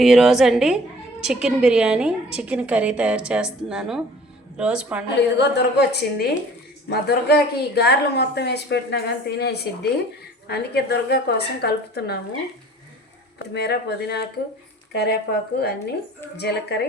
ఈరోజు అండి chicken biryani chicken curry తయారు చేస్తున్నాను. రోజు పండుగ. ఇదిగో దుర్గ వచ్చింది. మా దుర్గాకి గారెలు మొత్తం వేసి పెట్టినా కానీ తినేసిద్ది. అందుకే దుర్గా కోసం కలుపుతున్నాము. కొత్తిమీర, పుదీనాకు, కరివేపాకు అన్నీ, జీలకర్ర,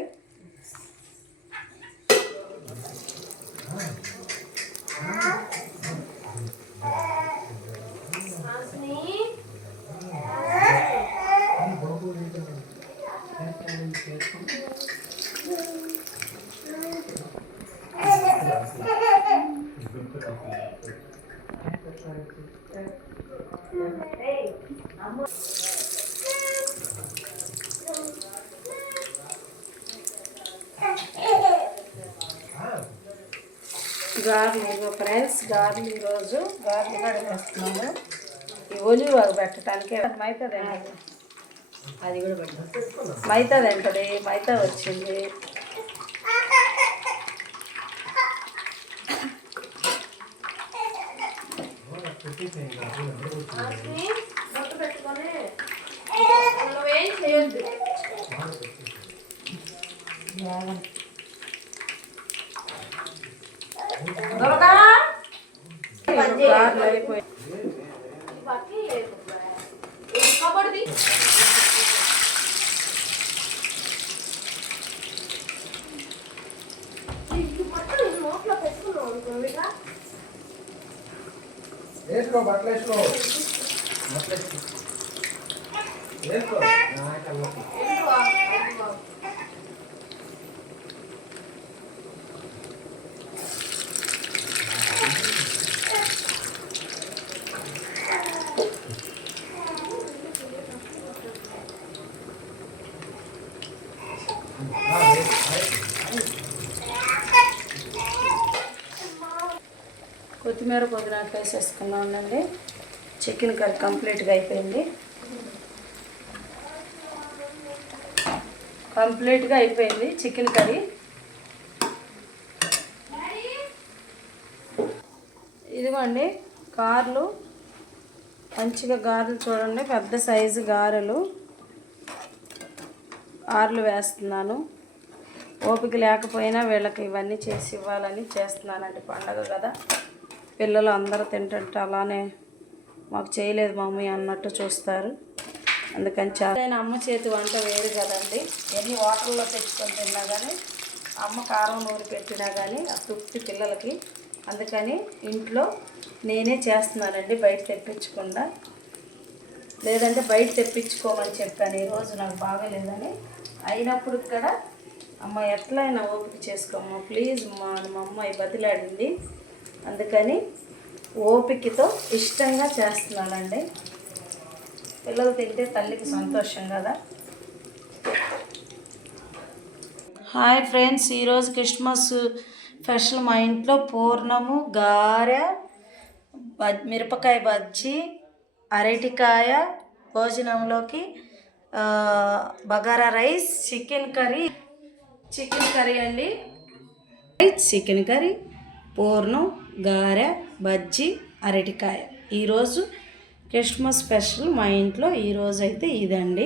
గార్లు ఫ్రెండ్స్, గార్లు ఈరోజు గార్లు కూడా వేస్తున్నాము. ఈ ఒలివ్ పెట్టడానికి మైతాది, అది కూడా పెట్టాలి. మైతాది ఎంతది, మైతా వచ్చింది. వేసుకో బట్టలు వేసుకో వేసుకో. కొత్తిమీర, పుదీనాకు వేసేసుకున్నానండి. చికెన్ కర్రీ కంప్లీట్గా అయిపోయింది. Chicken curry. ఇదిగోండి గారెలు, మంచిగా గారెలు చూడండి, పెద్ద సైజు గారెలు వేస్తున్నాను. ఓపిక లేకపోయినా వీళ్ళకి ఇవన్నీ చేసి ఇవ్వాలని చేస్తున్నానండి. పండగ కదా, పిల్లలు అందరూ తింటుంటే అలానే మాకు చేయలేదు మమ్మీ అన్నట్టు చూస్తారు. అందుకని చాలా అమ్మ చేతి వంట వేరు కదండి. ఎన్ని వాటర్లో తెచ్చుకొని తిన్నా కానీ, అమ్మ కారం నూరి పెట్టినా కానీ ఆ తృప్తి పిల్లలకి. అందుకని ఇంట్లో నేనే చేస్తున్నానండి, బయట తెప్పించకుండా. లేదంటే బయట తెప్పించుకోమని చెప్పాను, ఈరోజు నాకు బాగలేదని. అయినప్పుడు ఇక్కడ అమ్మ ఎట్లయినా ఓపిక చేసుకోమ్మా ప్లీజ్ మా అమ్మాయి బతిలాడింది. అందుకని ఓపికతో ఇష్టంగా చేస్తున్నానండి. పిల్లలు తింటే తల్లికి సంతోషం కదా. హాయ్ ఫ్రెండ్స్, ఈరోజు క్రిస్మస్ స్పెషల్ మా ఇంట్లో పూర్ణము, గారె, మిరపకాయ బజ్జీ, అరటికాయ, భోజనంలోకి బగారా రైస్, చికెన్ కర్రీ అండి. చికెన్ కర్రీ, పూర్ణం, గారె, బజ్జీ, అరటికాయ. ఈరోజు క్రిస్మస్ స్పెషల్ మా ఇంట్లో ఈరోజు అయితే ఇదండి.